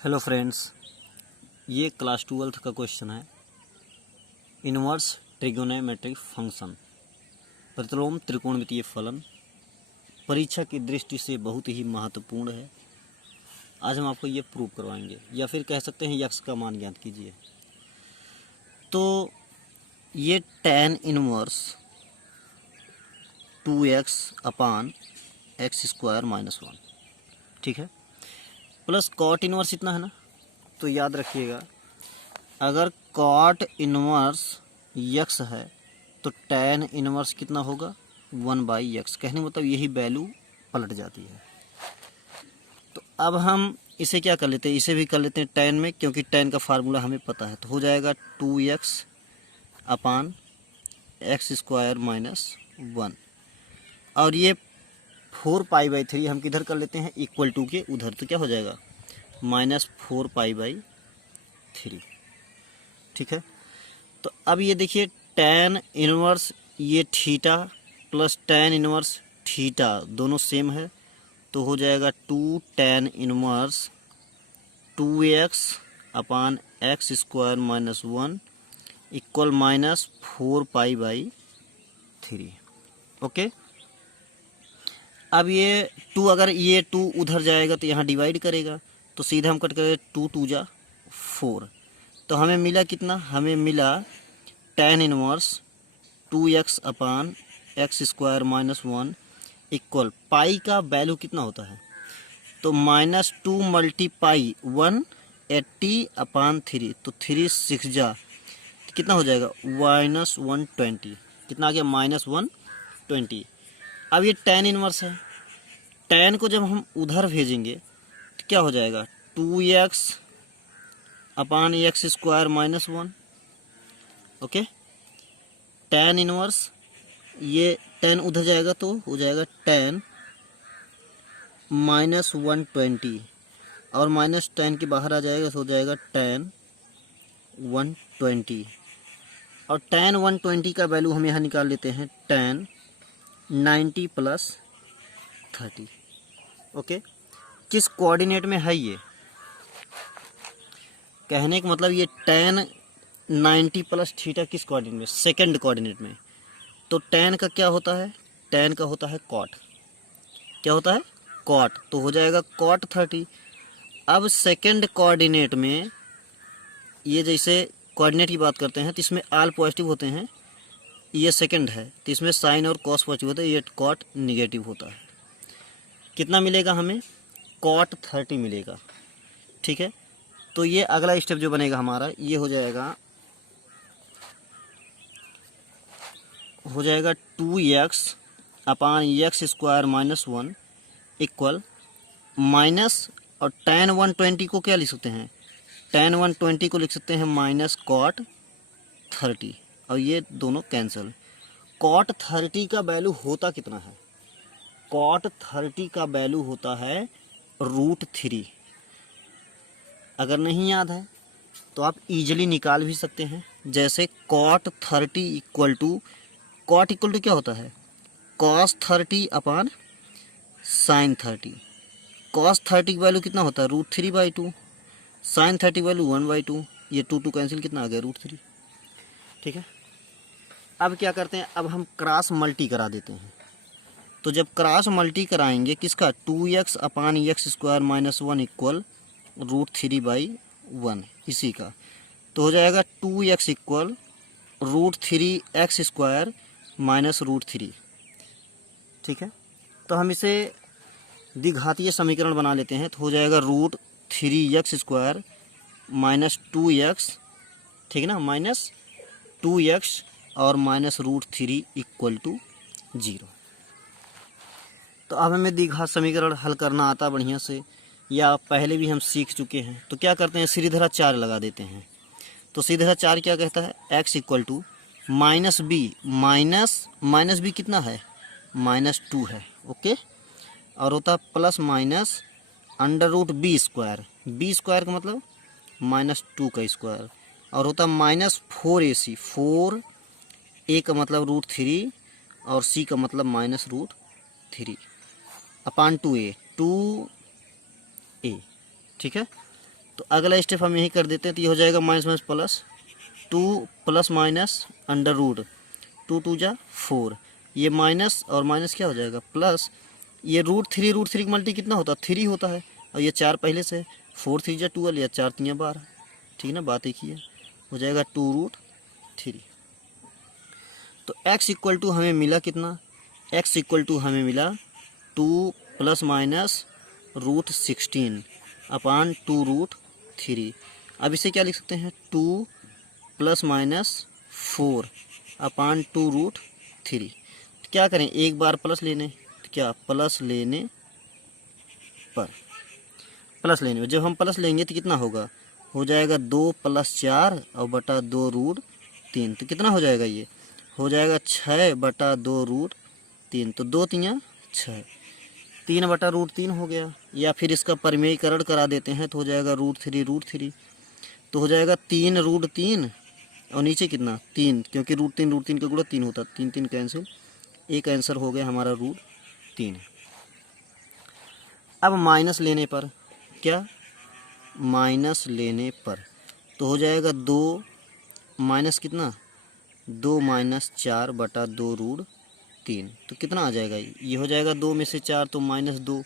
Hello friends, ये class 12th का question है। इनवर्स ट्रिगोनोमेट्रिक फंक्शन, प्रतिलोम त्रिकोणमितीय फलन परीक्षा की दृष्टि से बहुत ही महत्वपूर्ण है। आज हम आपको ये प्रूव करवाएंगे, या फिर कह सकते हैं यक्स का मान ज्ञात कीजिए। तो ये tan inverse 2x upon x square minus 1, ठीक है, प्लस कॉट इनवर्स इतना है ना। तो याद रखिएगा, अगर कॉट इनवर्स यक्स है तो tan इनवर्स कितना होगा 1/x। कहने मतलब यही वैल्यू पलट जाती है। तो अब हम इसे क्या कर लेते हैं, इसे भी कर लेते हैं tan में, क्योंकि tan का फार्मूला हमें पता है। तो हो जाएगा 2x upon x square minus 1, और ये 4π/3 हम किधर कर लेते हैं, इक्वल टू के उधर। तो क्या हो जाएगा -4π/3, ठीक है। तो अब ये देखिए tan इनवर्स ये theta plus tan inverse theta दोनों सेम है। तो हो जाएगा 2 tan inverse 2x upon x square minus 1 equal -4π/3। Okay, अब ये 2, अगर ये 2 उधर जाएगा तो यहाँ डिवाइड करेगा, तो सीधा हम कट करेंगे 2 2 जा 4। तो हमें मिला कितना, हमें मिला tan inverse 2x upon x square minus 1 equal pi का वैल्यू कितना होता है, तो -2 मल्टीपाई 180/3। तो 3 6 जा तो कितना हो जाएगा -120। कितना आ गया -120। अब ये tan इनवर्स है, tan को जब हम उधर भेजेंगे तो क्या हो जाएगा 2x upon x square minus 1। Okay, tan inverse ये tan उधर जाएगा तो हो जाएगा tan -120, और माइनस tan के बाहर आ जाएगा तो हो जाएगा tan 120। और tan 120 का वैल्यू हम यहाँ निकाल लेते हैं tan 90 + 30। ओके, किस कोऑर्डिनेट में है ये, कहने का मतलब ये tan 90 + थीटा किस कोऑर्डिनेट में, सेकंड कोऑर्डिनेट में। तो tan का क्या होता है, tan का होता है cot। क्या होता है cot, तो हो जाएगा cot 30। अब सेकंड कोऑर्डिनेट में ये जैसे कोऑर्डिनेट की बात करते हैं तो इसमें आल पॉजिटिव होते हैं, ये सेकंड है तो इसमें साइन और कॉस पॉजिटिव होता है, ये cot निगेटिव होता है। कितना मिलेगा हमें, cot 30 मिलेगा, ठीक है। तो ये अगला स्टेप जो बनेगा हमारा, ये हो जाएगा 2x upon x square minus 1 equal minus, और tan 120 को क्या लिख सकते हैं, tan 120 को लिख सकते हैं माइनस cot 30, और ये दोनों कैंसिल। cot 30 का वैल्यू होता कितना है, cot 30 का वैल्यू होता है √3। अगर नहीं याद है तो आप इजीली निकाल भी सकते हैं। जैसे cot 30 equal to, cot equal to क्या होता है cos 30 अपान sin 30। cos 30 की वैल्यू कितना होता है √3/2, sin 30 वैल्यू 1/2, ये 2 2 कैंसिल, कितना आ गया √3, ठीक है। अब क्या करते हैं, अब हम क्रॉस मल्टी करा देते हैं। तो जब क्रॉस मल्टी कराएंगे किसका, 2x upon x square minus 1 equal √3/1 इसी का, तो हो जाएगा 2x equal √3x square minus √3, ठीक है। तो हम इसे द्विघातीय समीकरण बना लेते हैं, तो हो जाएगा √3x स्क्वायर माइनस 2x, ठीक है ना, माइनस 2x और माइनस √3 इक्वल टू 0। तो अब हमें द्विघात समीकरण हल करना आता बढ़िया से, या पहले भी हम सीख चुके हैं। तो क्या करते हैं, सीधे 4 लगा देते हैं। तो सीधे 4 क्या कहता है, x equal to minus B, minus B कितना है -2 है, ओके, और होता है plus minus √b square, b square का मतलब -2 का स्क्वायर, और होता है -4ac, 4a का मतलब √3 और c का मतलब -√3 अपान 2a, ठीक है। तो अगला स्टेप हम यही कर देते हैं। तो ये हो जाएगा minus minus plus, 2 plus minus under root, 2 2 जा 4, ये माइनस और माइनस क्या हो जाएगा प्लस, ये रूट थ्री का मल्टी कितना होता है 3 होता है, और ये 4 पहले से, 4 3 जा 12 या 4 3 12, ठीक ना, बात एक ही है, हो जाएगा 2√3। तो x इक्वल टू हमें मिला कितना, x इक्वल टू हमें मिला 2 प्लस माइनस √16 अपान 2√3। अब इसे क्या लिख सकते हैं, 2 प्लस माइनस 4 अपान 2√3। क्या करें, एक बार प्लस लेने, तो क्या प्लस लेने पर, प्लस लेने पर जब हम प्लस लेंगे तो कितना होगा, हो जाएगा 2 प्लस 4 और बटा 2√3, तो कितना हो जाएगा, ये हो जाएगा 6 बटा 2√3, तो 2 3 6, 3 बटा √3 हो गया। या फिर इसका परिमेयीकरण करा देते हैं तो हो जाएगा √3, तो हो जाएगा 3√3 और नीचे कितना 3, क्योंकि √3 का गुणा 3 होता, 3 3 कैंसिल, एक आंसर हो गया हमारा √3। अब माइनस लेने पर, क्या माइनस लेने पर, तो हो जाएगा 2 माइनस कितना, 2 माइनस 4 बटा 2√3, तो कितना आ जाएगा, ये हो जाएगा 2 में से 4 तो -2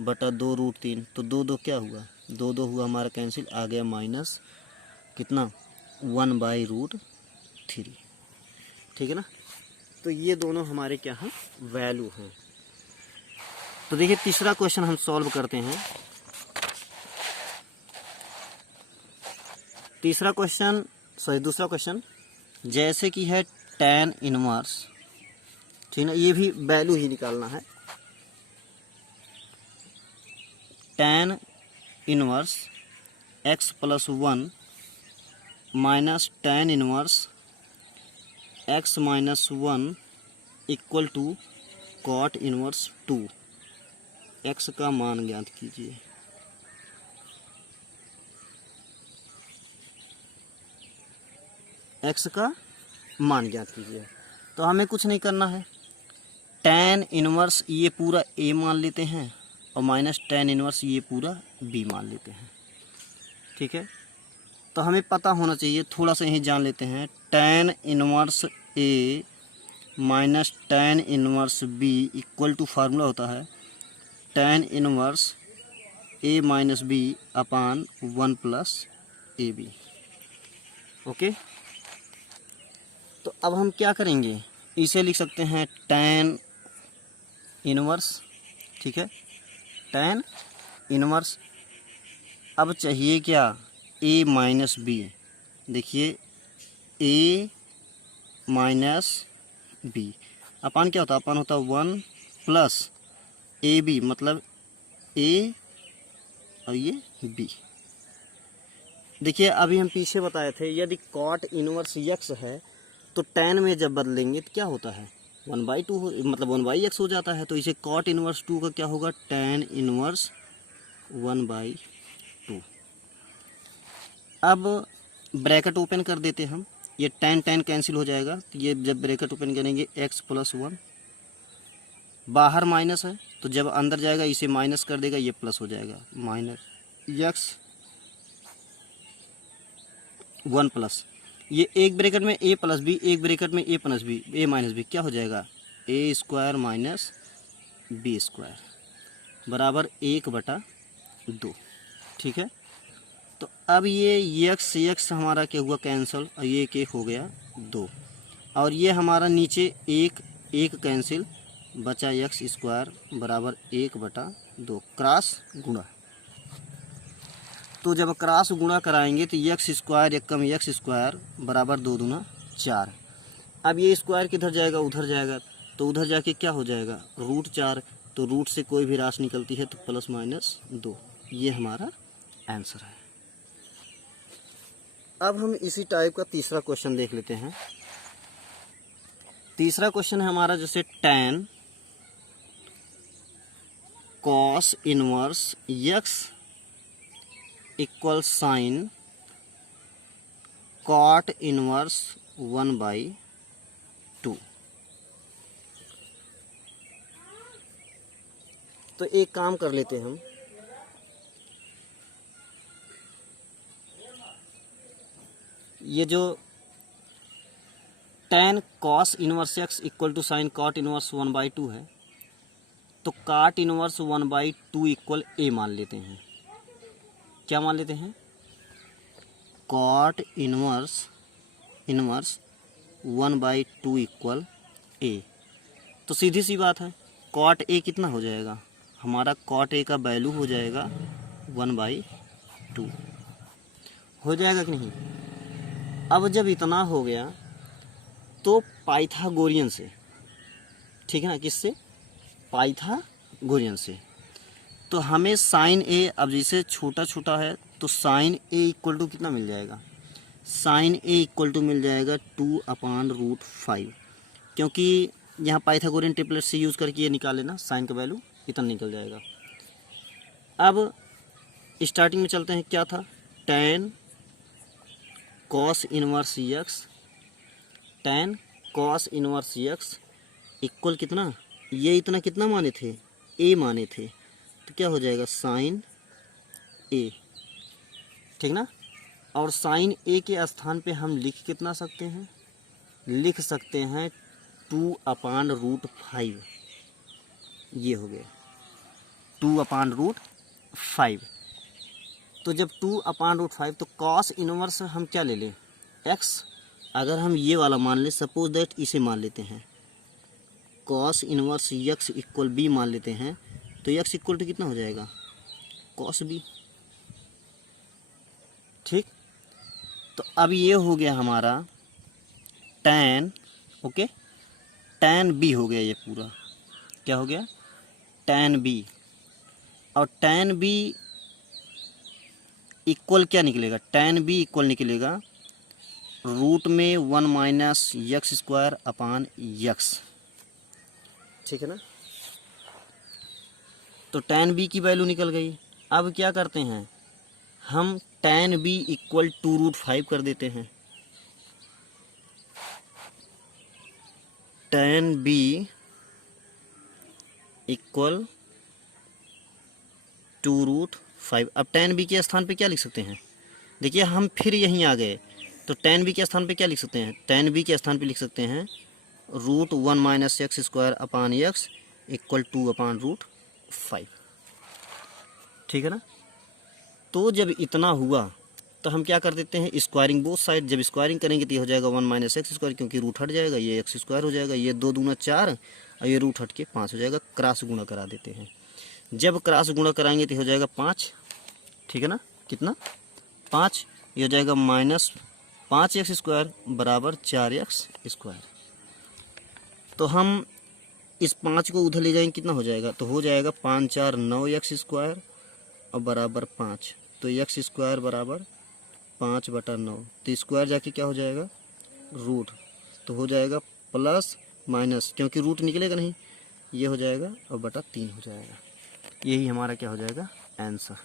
बटा 2√3, तो 2 2 क्या हुआ, 2 2 हुआ हमारा कैंसिल, आ गया माइनस कितना 1/√3, ठीक है ना। तो ये दोनों हमारे क्या हैं, वैल्यू हैं। तो देखिए तीसरा क्वेश्चन हम सॉल्व करते हैं। दूसरा क्वेश्चन जैसे कि है tan इनवर्स, ठीक ना, ये भी वैल्यू ही निकालना है। tan inverse x plus 1 minus tan inverse x minus 1 equal to cot inverse 2, x का मान ज्ञात कीजिए। x का मान ज्ञात कीजिए। तो हमें कुछ नहीं करना है, tan इनवर्स ये पूरा a मान लेते हैं और माइनस tan इनवर्स ये पूरा b मान लेते हैं, ठीक है। तो हमें पता होना चाहिए, थोड़ा सा यहीं जान लेते हैं, tan inverse a minus tan inverse b equal to formula होता है tan inverse a minus b upon 1 plus ab। Okay, तो अब हम क्या करेंगे, इसे लिख सकते हैं tan इनवर्स, ठीक है, tan इनवर्स। अब चाहिए क्या, a माइनस b, देखिए a माइनस b अपान क्या होता है, अपान होता है 1 प्लस ए बी, मतलब a और ये b। देखिए अभी हम पीछे बताए थे, यदि cot इनवर्स x है तो tan में जब बदलेंगे तो क्या होता है 1/2 मतलब 1/x हो जाता है। तो इसे cot इनवर्स 2 का क्या होगा, tan इनवर्स 1/2। अब ब्रैकेट ओपन कर देते हम, ये tan कैंसिल हो जाएगा, तो ये जब ब्रैकेट ओपन करेंगे x प्लस 1, बाहर माइनस है तो जब अंदर जाएगा इसे माइनस कर देगा, ये प्लस हो जाएगा, माइनस x 1 प्लस, ये एक ब्रैकेट में a प्लस बी, एक ब्रैकेट में a plus B, a minus B, क्या हो जाएगा a² माइनस b² बराबर 1/2, ठीक है। तो अब ये x हमारा क्या हुआ कैंसिल, और ये एक हो गया 2, और ये हमारा नीचे एक कैंसिल, बचा x² बराबर 1/2, क्रॉस गुणा। तो जब क्रॉस गुणा कराएंगे तो x² एक कम x² बराबर 2 दूना 4। अब ये स्क्वायर किधर जाएगा, उधर जाएगा, तो उधर जाके क्या हो जाएगा √4, तो रूट से कोई भी राशि निकलती है तो प्लस माइनस 2, ये हमारा आंसर है। अब हम इसी टाइप का तीसरा क्वेश्चन देख लेते हैं। तीसरा क्वेश्चन है हमारा जैसे tan cos inverse x equal sine cot inverse 1/2। तो एक काम कर लेते हैं हम, ये जो tan cos inverse x equal to sine cot inverse 1/2 है, तो cot इनवर्स 1/2 इक्वल a मान लेते हैं। क्या मान लेते हैं? cot inverse 1/2 equal a। तो सीधी सी बात है, cot a कितना हो जाएगा? हमारा cot a का वैल्यू हो जाएगा 1/2। हो जाएगा कि नहीं? अब जब इतना हो गया तो पाइथागोरियन से, ठीक है ना, किससे? पाइथागोरियन से। तो हमें साइन ए, अब जैसे छोटा छोटा है तो साइन ए इक्वल टू कितना मिल जाएगा? साइन ए इक्वल टू मिल जाएगा 2/√5, क्योंकि यहाँ पाइथागोरियन ट्रिपलेट से यूज़ करके ये निकाल लेना, साइन का वैल्यू इतना निकल जाएगा। अब स्टार्टिंग में चलते हैं, क्या था? tan cos inverse x equal कितना? ये इतना कितना माने थे? a माने थे, तो क्या हो जाएगा? साइन a, ठीक ना। और साइन a के स्थान पे हम लिख कितना सकते हैं? लिख सकते हैं 2/√5। ये हो गया 2/√5। तो जब 2/√5, तो cos इनवर्स हम क्या ले लें? x। अगर हम ये वाला मान लें, सपोज दैट इसे मान लेते हैं, cos inverse x equal b मान लेते हैं, तो x इक्वल टू कितना हो जाएगा? cos b। ठीक। तो अब ये हो गया हमारा tan, ओके, tan b हो गया ये पूरा। क्या हो गया? tan b। और tan b इक्वल क्या निकलेगा? tan b इक्वल निकलेगा रूट में 1 - x²/x, ठीक है ना। तो tan b की वैल्यू निकल गई। अब क्या करते हैं हम? tan b इक्वल 2√5 कर देते हैं। tan b equal 2√5। अब tan b के स्थान पे क्या लिख सकते हैं? देखिए हम फिर यहीं आ गए, तो tan b के स्थान पे क्या लिख सकते हैं? tan b के स्थान पे लिख सकते हैं √1 - x²/x इक्वल 2/√5, ठीक है ना। तो जब इतना हुआ तो हम क्या कर देते हैं? Squaring both side. जब स्क्वायरिंग करेंगे तो ये हो जाएगा 1 - x², क्योंकि रूट हट जाएगा, ये x² हो जाएगा, ये 2 दूना 4 और ये रूट हट के 5 हो जाएगा। क्रॉस गुणा करा देते हैं। जब क्रॉस गुणा कराएंगे तो हो जाएगा 5, ठीक है ना। कितना? 5। ये हो जाएगा -5x² बराबर 4x²। तो हम इस 5 को उधर ले जाएंगे, कितना हो जाएगा? तो हो जाएगा 5 - 4 9x² और बराबर 5। तो x² बराबर 5/9। तो स्क्वायर जाके क्या हो जाएगा? रूट। तो हो जाएगा प्लस माइनस, क्योंकि रूट निकलेगा नहीं, ये हो जाएगा और बटा 3 हो जाएगा। यही हमारा क्या हो जाएगा? आंसर।